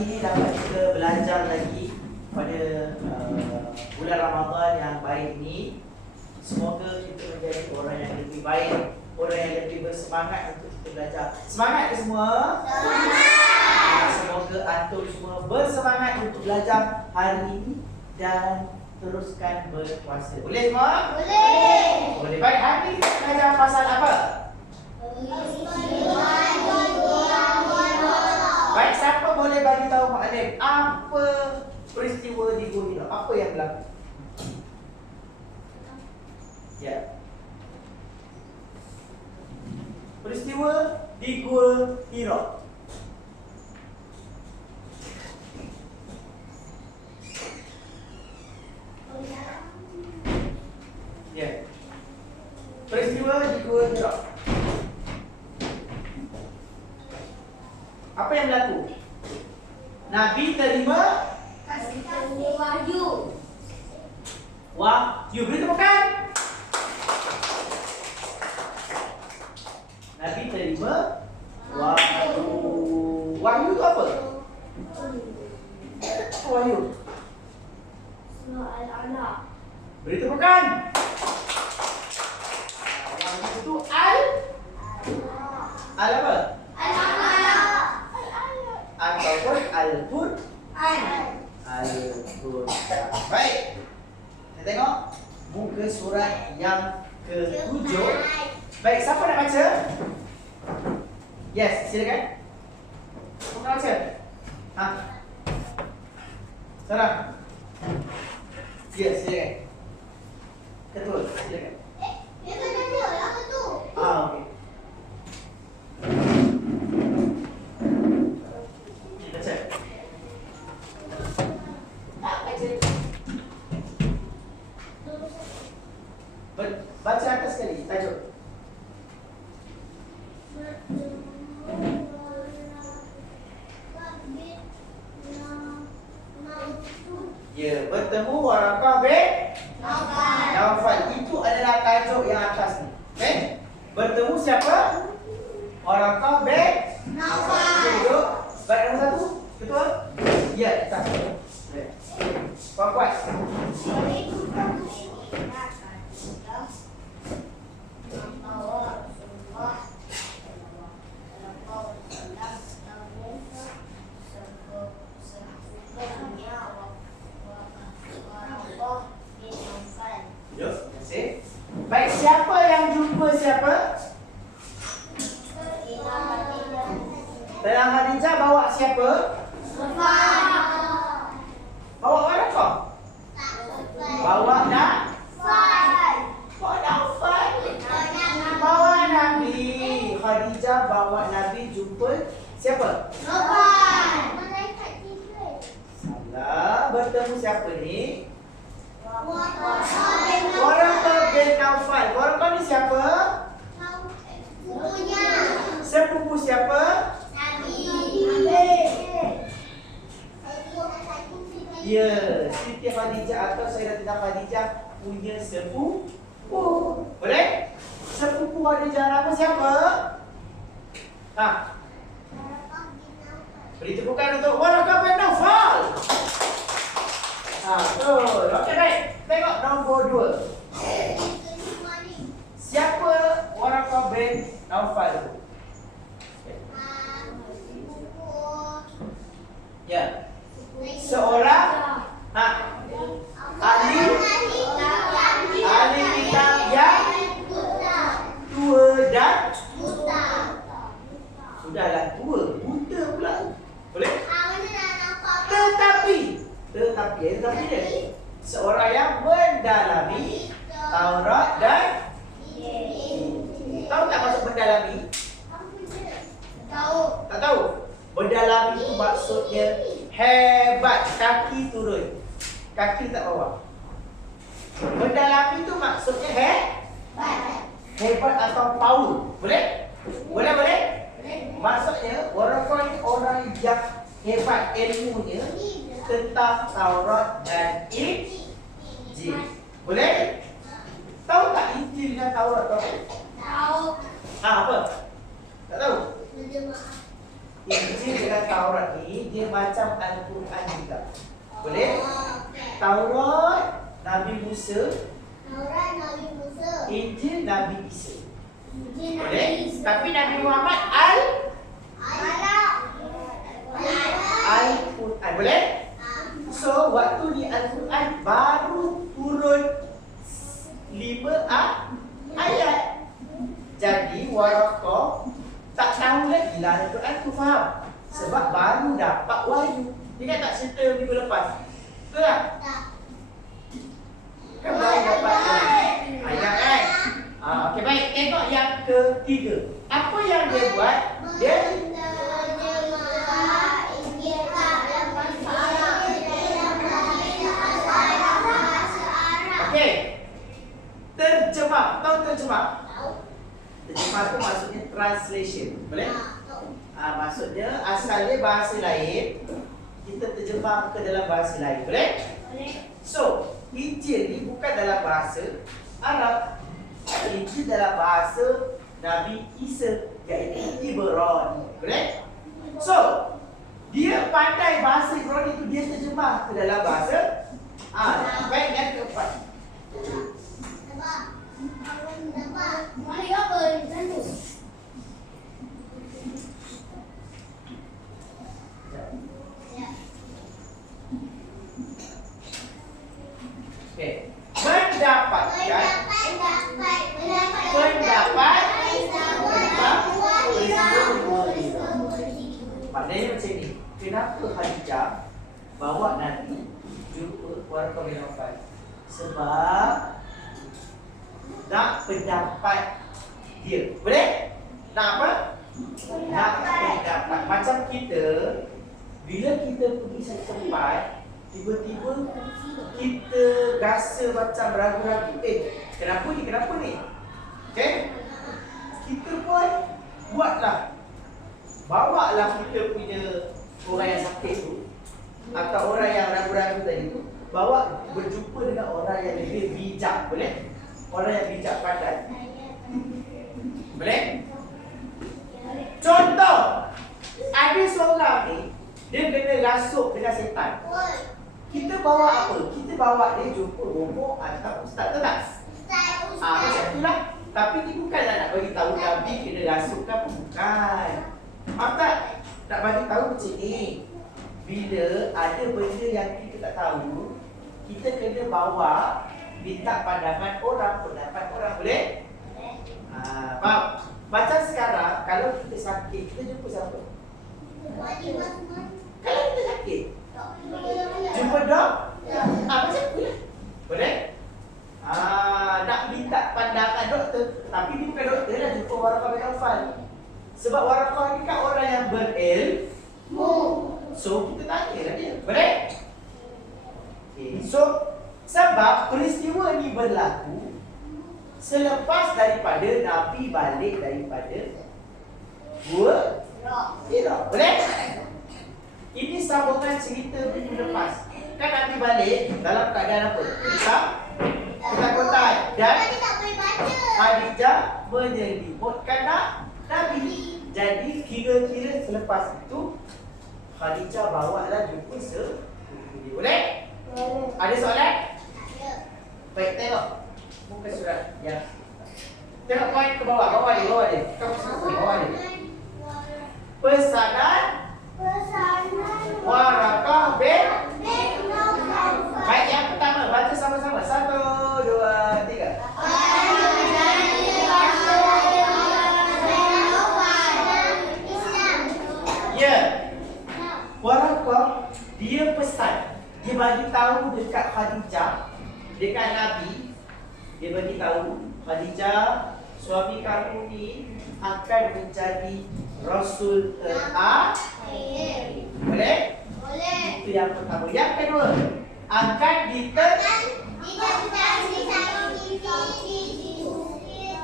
ini dapat kita belajar lagi pada bulan Ramadan yang baik ini. Semoga kita menjadi orang yang lebih baik, orang yang lebih bersemangat untuk kita belajar. Semangat ke semua? Semangat! Semoga antum semua bersemangat untuk belajar hari ini dan teruskan berpuasa. Boleh semua? Boleh. Boleh. Baik, hari ini kita belajar pasal apa? Baik, siapa boleh bagi tahu Mak Alim apa peristiwa di Gua Hira? Apa yang berlaku? Ya. Peristiwa di Gua Hira. Ya. Peristiwa di Gua Hira. Apa yang berlaku? Nabi terima wahyu. Wahyu, beri tepukan. Nabi terima wahyu. Wahyu itu apa? Wahyu. Surah Al-Alaq. Beri tepukan. Wahyu itu al apa? Al-Alaq. Ataupun Al-Qur'an. Baik. Kita tengok muka surat yang ke-7. Baik, siapa nak baca? Yes, silakan. Siapa nak baca? Ha? Sarah. Yes, silakan. Ketul, silakan. Dia tak ada lah tu. Okey. Baca. Tak baca. Baca atas sekali, tajuk. Ya, bertemu Warakah bin Naufal. Itu adalah tajuk yang atas ni. Okey? Bertemu siapa? Warakah bin Naufal. Duduk. Baik, nombor satu. Betul? Ya, tak. Kuat-kuat. Baik, siapa yang jumpa siapa? Dalam Khadijah bawa siapa? Bawa Warakah? Bawa Naufal. Bawa Naufal. Bawa Nabi. Khadijah bawa Nabi jumpa siapa? Salah. Bertemu siapa ni? Warakah bin Naufal. Warakah ni siapa? Sepupu siapa? Ya, Siti Khadijah atau Sayyidatina Khadijah punya sepupu. Boleh? Sepupu Khadijah nama siapa? Ha. Beri tepukan untuk Warakah bin Naufal. Ha, betul. Okey, baik. Tengok nombor 2. Siapa Warakah bin Naufal tu? Ya. Seorang ahli kitab yang tua dan sudahlah tua, buta pula. Boleh? Tetapi dia seorang yang mendalami Taurat dan tahu tak maksud mendalami? Tak tahu. Mendalami itu maksudnya hebat, kaki turun. Kaki tak bawah. Mendalami itu maksudnya hebat atau power. Boleh? Boleh? Maksudnya Warakah ni orang yang hebat ilmunya tentang Taurat dan Injil. Boleh? Tahu tak Injil dengan Taurat tahu? Tahu. Apa? Tak tahu? Injil dengan Taurat ni dia macam Al-Quran juga. Boleh? Taurat Nabi Musa, Taurat Nabi Musa. Injil Nabi Isa. Injil Nabi Boleh? Isa. Tapi Nabi Muhammad Al-Quran. Boleh? So waktu di Al-Quran baru turun 5 ayat. Jadi Waraqah tak tahu lagi lah Al-Quran tu, faham? Sebab baru dapat wahyu. Ingat tak cerita minggu lepas? Betul tak? Kan baru dapat ayat kan? Okey, baik. Tengok yang ketiga. Apa yang dia buat? Dia okey. Terjemah. Tahu terjemah? Terjemah tu maksudnya translation. Boleh? Maksudnya asalnya bahasa lain, kita terjemah ke dalam bahasa lain. Boleh? So, Injil ni bukan dalam bahasa Arab. Injil dalam bahasa Nabi Isa, iaitu Ibrani. Boleh? So, dia pandai bahasa Ibrani itu, dia terjemah ke dalam bahasa Arab. Baik, yang keempat. Mari apa ini? Okey. Mendapatkan maknanya macam ni. Kenapa Khadijah bawa Nabi jumpa Waraqah bin Nawfal? Sebab nak pendapat dia. Boleh? Nak apa? Nak pendapat. Macam kita, bila kita pergi satu tempat, tiba-tiba kita rasa macam ragu-ragu. Kenapa ni? Kenapa ni? Okay? Kita pun buatlah. Bawalah kita punya orang yang sakit tu, atau orang yang ragu-ragu tadi tu, bawa berjumpa dengan orang yang lebih bijak. Boleh? Orang yang bijak pandai. Boleh? Contoh, ada seorang ni, dia kena rasuk dengan setan. Kita bawa apa? Kita bawa dia jumpa bobo atau ustaz, betul tak? Macam itulah. Tapi ni bukanlah nak bagi tahu Nabi kena rasukkan pun, bukan. Faham tak? Nak bagi tahu macam ni. Bila ada benda yang kita tak tahu, kita kena bawa, minta pandangan orang, pendapat orang. Boleh? Faham? Macam sekarang, kalau kita sakit, kita jumpa siapa? Kalau kita sakit, jumpa dok? Macam tu lah. Boleh? Nak minta pandangan doktor, tapi ni bukan doktor lah, jumpa Waraqah bin Nawfal. Sebab Waraqah ni kan orang yang berilmu. So kita tanya lah dia. Boleh? Okay. So sebab peristiwa ni berlaku selepas daripada Nabi balik daripada Gua Hira. Boleh? Ini sambungan cerita minggu lepas. Kan Nabi balik dalam keadaan apa? Ketakutan. Dan Khadijah menyelimutkan Nabi. Jadi kira-kira selepas itu Khadijah bawa lah jumpa sepupu. Boleh? Ada soalan? Baik, tengok muka surat yang tengok poin ke bawah. Bawah dia. Kamu sebut bawah dia. Pesanan Waraqah bin Nawfal. Baik, yang pertama baca sama-sama. 1, 2, 3. Ya. Waraqah dia pesan, dia bagi tahu dekat Khadijah, dekat Nabi, dia bagi tahu Khadijah, suami kamu ni akan menjadi Rasul terakhir. Boleh? Boleh. Itu yang pertama. Yang kedua, akan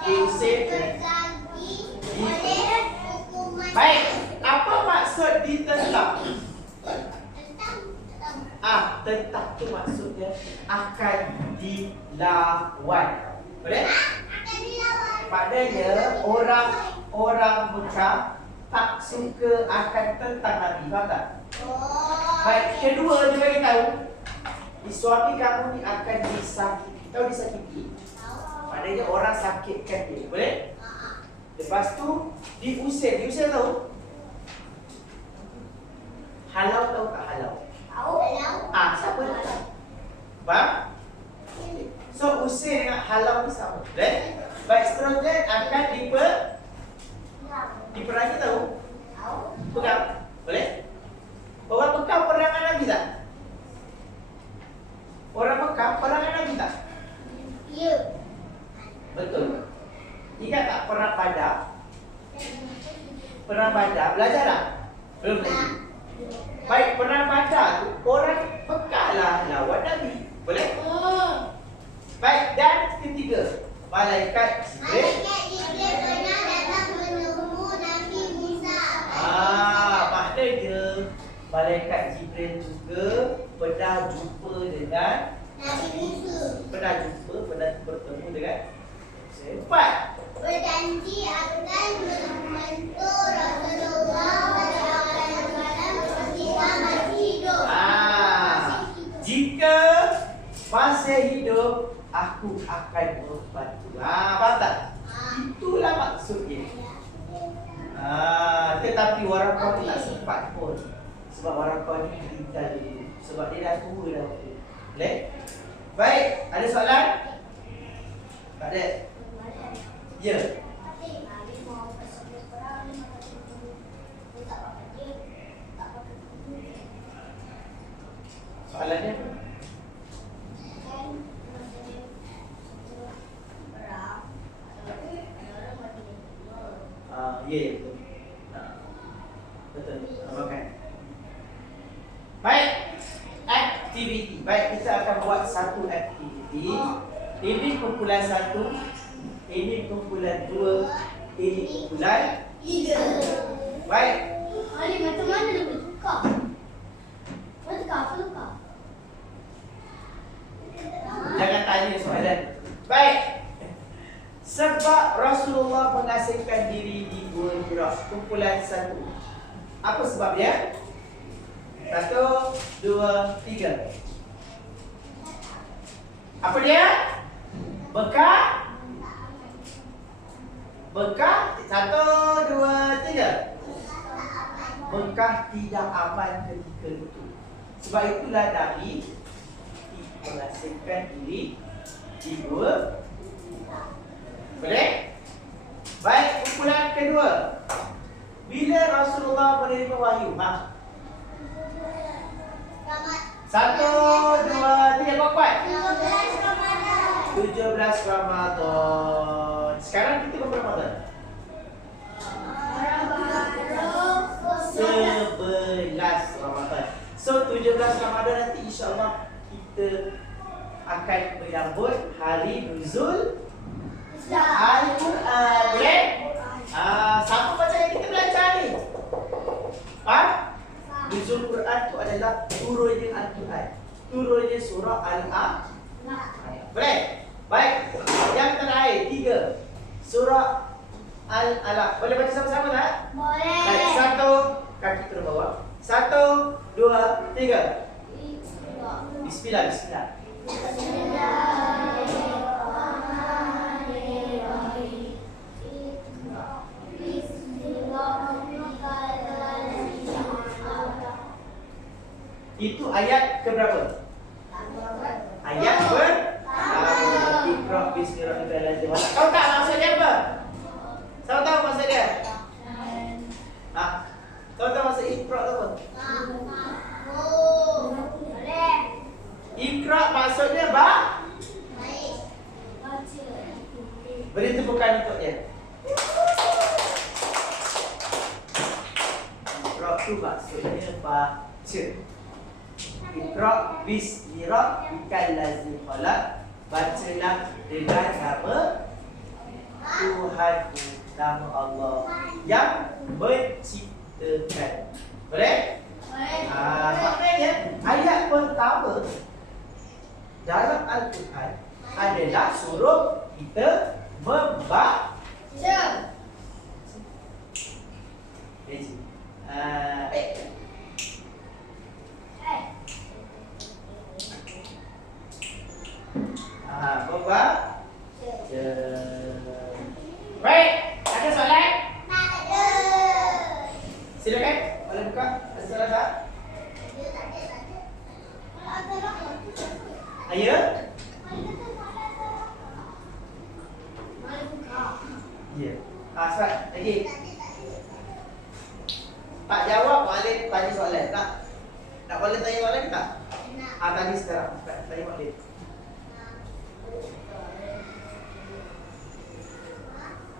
diusir. Baik, apa maksud ditentang? Tentang tu maksudnya akan dilawan. Boleh? Maknanya orang Mekah tak suka akan tentang Nabi. Faham tak? Oh. Baik, kedua dia bagi tahu suami kamu ni akan disakiti. Tahu disakiti? Maknanya orang sakitkan dia. Boleh? Lepas tu diusir. Diusir tahu? Halau tahu tak halau? Tahu. Siapa nak tahu? Faham? So usir dengan halau ni sama. Boleh? Baik, seterusnya akan diperangi tahu? Pegang. Boleh? Orang Mekah perangan Nabi tak? Orang Mekah perangan Nabi tak? Ya. Betul. Ingat tak perang Badar? Perang Badar belajar tak? Belum lagi. Baik, perang Badar tu orang Mekah lah lawan Nabi. Boleh? Baik, dan ketiga, malaikat Jibril. Malaikat Jibril pernah datang menemu Nabi Musa. Maknanya malaikat Jibril juga pernah jumpa dengan Nabi Musa. Pernah bertemu dengan empat. Berjanji akan membantu Rasulullah ketika masih hidup. Jika masih hidup, aku akan membantu. Faham tak? Itulah maksudnya. Tetapi Waraqah ni tak sempat pun. Sebab Waraqah ni meninggal dulu. Sebab dia dah tua dah waktu. Boleh? Baik, ada soalan? Tak ada? Ya. Soalannya? Ya, betul. Betul. Makan. Baik. Aktiviti. Baik, kita akan buat satu aktiviti. Ini kumpulan 1, ini kumpulan 2, ini kumpulan 3. Baik. Ali, macam mana dia boleh tukar? Mana tukar? Jangan tanya soalan. Baik. Sebab Rasulullah mengasingkan diri di Gua Hira. Kumpulan 1. Apa sebab dia? 1, 2, 3. Apa dia? Bekah? 1, 2, 3. Bekah tidak aman ketika itu. Sebab itulah Nabi mengasingkan diri di Gua. Boleh? Baik, kumpulan kedua. Bila Rasulullah menerima wahyu? 1, 2, 3, kuat. 17 Ramadan. Sekarang kita berapa Ramadan? 11 Ramadan. So 17 Ramadan nanti insya-Allah kita akan menyambut hari nuzul Al-Quran. Boleh? Siapa baca yang kita belajar ni? Nuzul Quran tu adalah turunnya Al-Quran. Turunnya surah Al-A'la. Boleh? Baik. Yang terakhir 3. Surah Al-Alaq. Boleh baca sama-sama tak? Boleh. Baik, 1 kaki terus bawah. 1, 2, 3. Bismillah. Itu ayat keberapa? Ayat Iqra bismi rabbikal ladzi khalaq. Tahu tak maksud dia apa? Tahu maksud dia? Tahu maksud Iqra tu apa? Boleh. Iqra maksudnya beri tepukan untuk dia. Iqra tu maksudnya baca. Iqra bismi rabbikal ladzi khalaq. Bacalah dengan nama Tuhanmu, nama Allah yang menciptakan. Boleh? Maknanya ayat pertama dalam Al-Quran adalah suruh kita membaca. Ya. Asal lagi. Tak jawab boleh tanya soalan. Tak boleh tanya soalan tak? Tadi sekarang. Tanya boleh.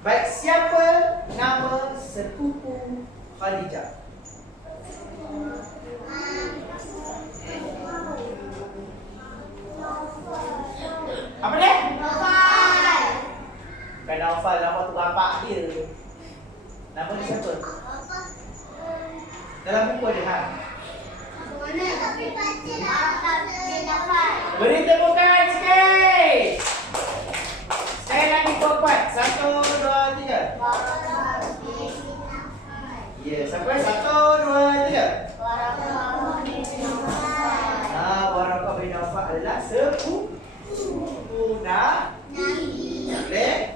Baik, siapa nama sepupu Khadijah? Apa dia? Naufal. Bukan Naufal, nama tu bapak dia. Nama dia siapa? Dalam buku ada ha? Mana tapi baca lah. Naufal. Beri tepukan sikit. Sekali lagi kuat-kuat. 1, 2, 3. Ya, sampai 1, 2, 3. Waraqah bin Naufal adalah sepupu Nabi. Boleh?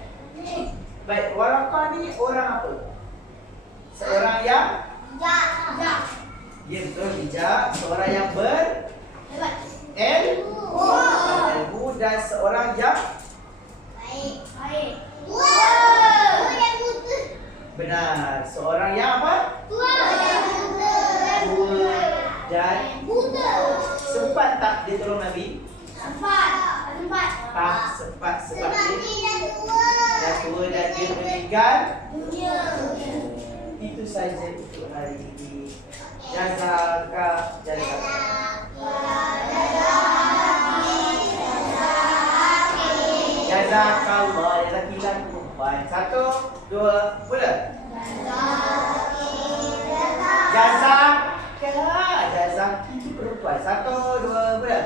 Baik, Waraqah ni orang apa? Seorang yang ya betul, bijak. Seorang yang berilmu dan seorang yang benar. Seorang yang apa? Tua dan sempat tak dia tolong Nabi? Tak sempat sebab dia dah tua dan dia meninggal. Itu saja untuk hari ini. Jazakallah. Jazakallah. Laki-laki perempuan. 1, 2, mula. Jazaki itu perempuan. 1, 2, mula.